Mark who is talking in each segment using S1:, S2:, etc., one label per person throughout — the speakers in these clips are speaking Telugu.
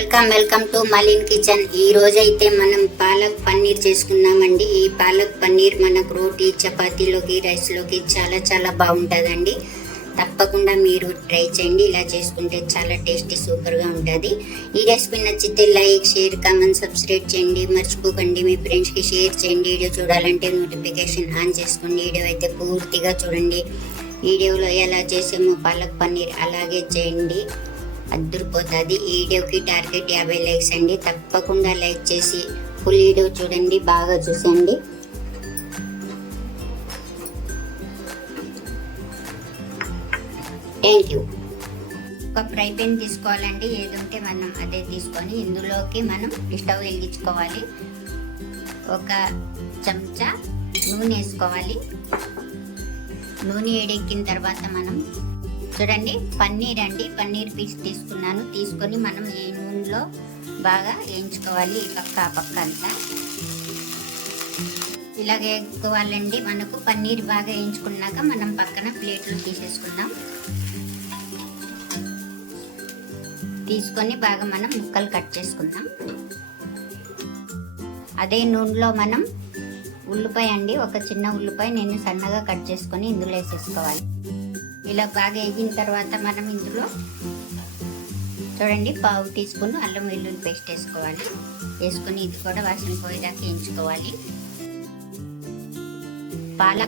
S1: వెల్కమ్ వెల్కమ్ టు మలిన్ కిచెన్. ఈ రోజు అయితే మనం పాలక్ పన్నీర్ చేసుకున్నామండి ఈ పాలక్ పన్నీర్ మనకు రోటీ చపాతీలోకి రైస్లోకి చాలా చాలా బాగుంటుందండి. తప్పకుండా మీరు ట్రై చేయండి. ఇలా చేసుకుంటే చాలా టేస్టీ సూపర్గా ఉంటుంది. ఈ రెసిపీ నచ్చితే లైక్ షేర్ కామెంట్ సబ్స్క్రైబ్ చేయండి. మర్చిపోకండి. మీ ఫ్రెండ్స్కి షేర్ చేయండి. వీడియో చూడాలంటే నోటిఫికేషన్ ఆన్ చేసుకోండి. వీడియో అయితే పూర్తిగా చూడండి. వీడియోలో ఎలా చేసామో పాలక్ పన్నీర్ అలాగే చేయండి. అద్దరిపోతుంది. ఈ వీడియోకి టార్గెట్ యాభై లైక్స్ అండి. తప్పకుండా లైక్ చేసి ఫుల్ వీడియో చూడండి బాగా చూసండి థ్యాంక్ యూ ఒక ఫ్రై పెన్ తీసుకోవాలండి. ఏది ఉంటే మనం అదే తీసుకొని ఇందులోకి మనం స్టవ్ వెలిగించుకోవాలి. ఒక చెంచా నూనె వేసుకోవాలి. నూనె వేడెక్కిన తర్వాత మనం చూడండి పన్నీర్ అండి. పన్నీర్ పీస్ తీసుకున్నాను. తీసుకొని మనం ఈ నూనెలో బాగా వేయించుకోవాలి ఈ పక్క ఆ పక్క అంతా. ఇలాగ వేసుకోవాలండి మనకు పన్నీర్ బాగా వేయించుకున్నాక మనం పక్కన ప్లేట్లు తీసేసుకుందాం. తీసుకొని బాగా మనం ముక్కలు కట్ చేసుకుందాం. అదే నూనెలో మనం ఉల్లిపాయ అండి. ఒక చిన్న ఉల్లిపాయ నేను సన్నగా కట్ చేసుకొని ఇందులో వేసేసుకోవాలి. ఇలా బాగా వేగిన తర్వాత మనం ఇందులో చూడండి పావు టీ స్పూన్ అల్లం వెల్లుల్లి పేస్ట్ వేసుకోవాలి. వేసుకొని ఇది కూడా వాసన పోయేదాకా వేయించుకోవాలి. పాల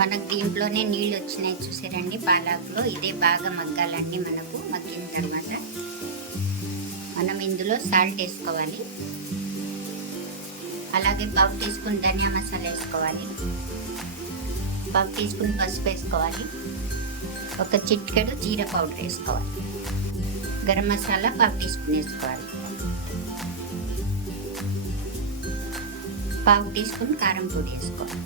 S1: మనకు దీంట్లోనే నీళ్ళు వచ్చినాయి చూసారండి. పాలాకులో ఇదే బాగా మగ్గాలండి మనకు. మగ్గిన తర్వాత మనం ఇందులో సాల్ట్ వేసుకోవాలి. అలాగే పావు టీ స్పూన్ ధనియా మసాలా వేసుకోవాలి. పావు టీ స్పూన్ పసుపు వేసుకోవాలి. ఒక చిటికెడు జీర పౌడర్ వేసుకోవాలి. గరం మసాలా పావు టీ స్పూన్ వేసుకోవాలి. పావు టీ స్పూన్ కారం పొడి వేసుకోవాలి.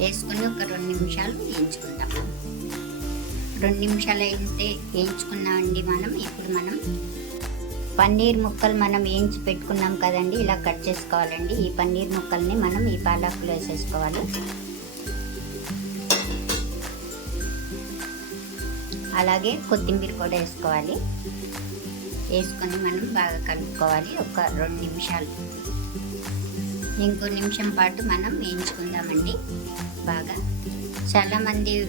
S1: వేసుకొని ఒక రెండు నిమిషాలు వేయించుకుందాం రెండు నిమిషాలు అయితే వేయించుకున్నామండి మనం. ఇప్పుడు మనం పన్నీర్ ముక్కలు మనం వేయించి పెట్టుకున్నాం కదండి ఇలా కట్ చేసుకోవాలండి. ఈ పన్నీర్ ముక్కల్ని మనం ఈ పాలకులో వేసేసుకోవాలి. అలాగే కొత్తిమీర కూడా వేసుకోవాలి. వేసుకొని మనం బాగా కలుపుకోవాలి. ఒక రెండు నిమిషాలు. ఇంకో నిమిషం పాటు మనం వేయించుకుందామండి. బాగా. చాలామంది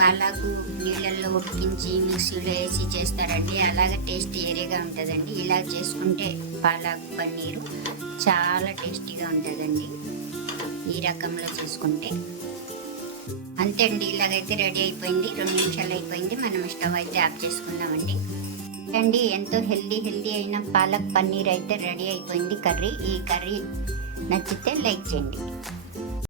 S1: పాలాకు నీళ్ళల్లో ఉడికించి మిక్సీలో వేసి చేస్తారండి. అలాగే టేస్ట్ ఏరేగా ఉంటుందండి. ఇలా చేసుకుంటే పాలాకు పన్నీరు చాలా టేస్టీగా ఉంటుందండి. ఈ రకంలో చేసుకుంటే. అంతే అండి ఇలాగైతే రెడీ అయిపోయింది. రెండు నిమిషాలు అయిపోయింది. మనం స్టవ్ అయితే ఆఫ్ చేసుకుందామండి. అండి ఎంతో హెల్దీ హెల్దీ అయిన పాలక్ పన్నీర్ అయితే రెడీ అయిపోయింది కర్రీ. ఈ కర్రీ నచ్చితే లైక్ చేయండి.